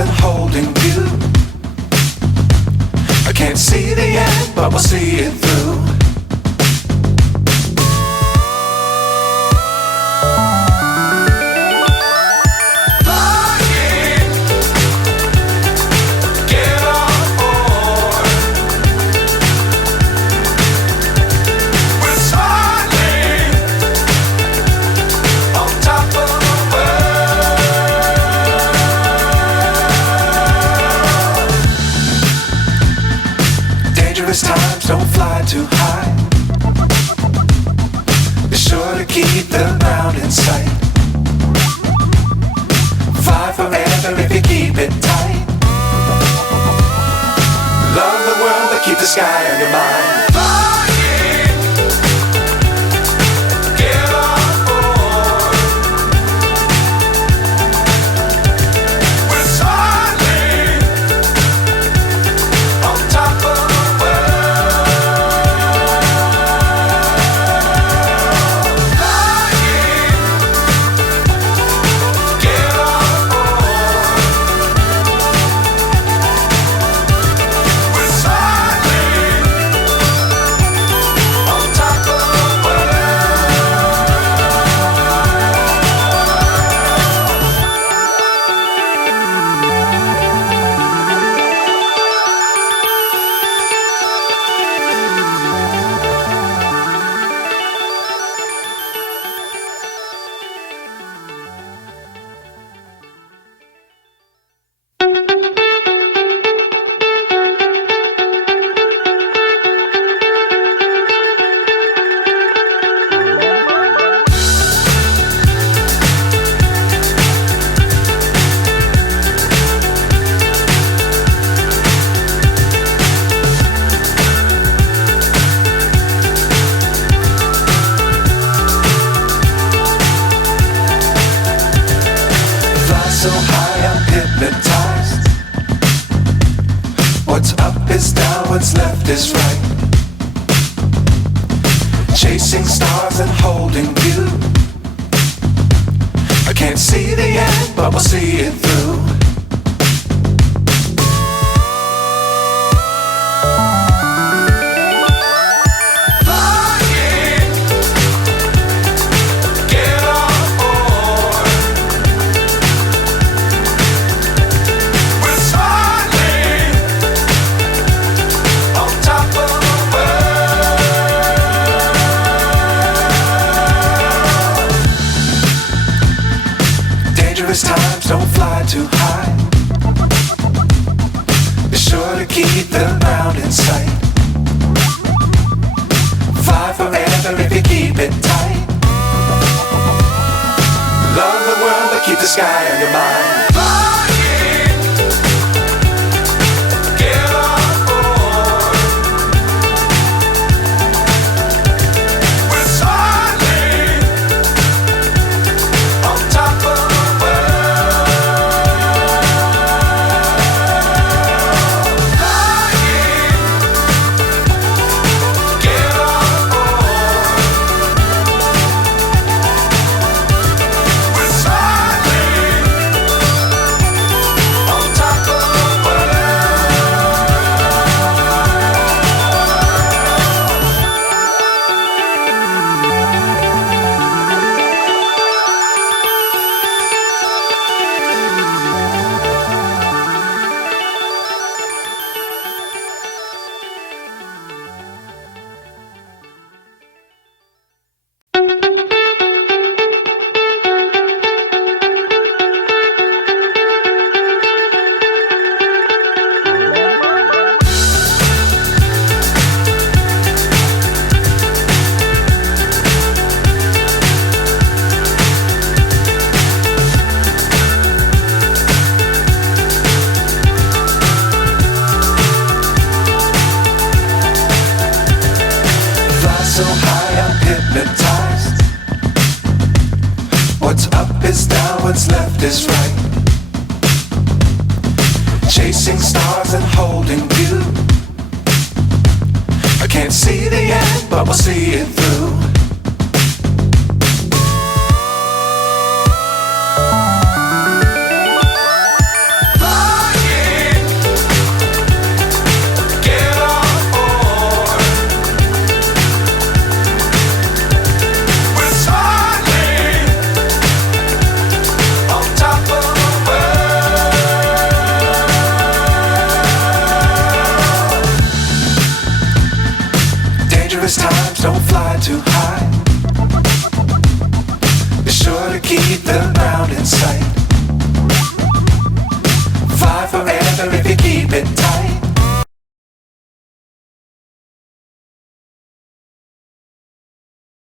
and holding you. I can't see the end, but we'll see it through. Times don't fly too high. Be sure to keep the ground in sight. Fly forever if you keep it tight. Love the world but keep the sky on your mind. What's left is right. Chasing stars and holding you. I can't see the end, but we'll see it through. Times don't fly too high. Be sure to keep the ground in sight. Fly forever if you keep it tight. Love the world but keep the sky on your mind. What's left is right. Chasing stars and holding you. I can't see the end, but we'll see it through. Fly fly too high. Be sure to keep the ground in sight. Fly forever if you keep it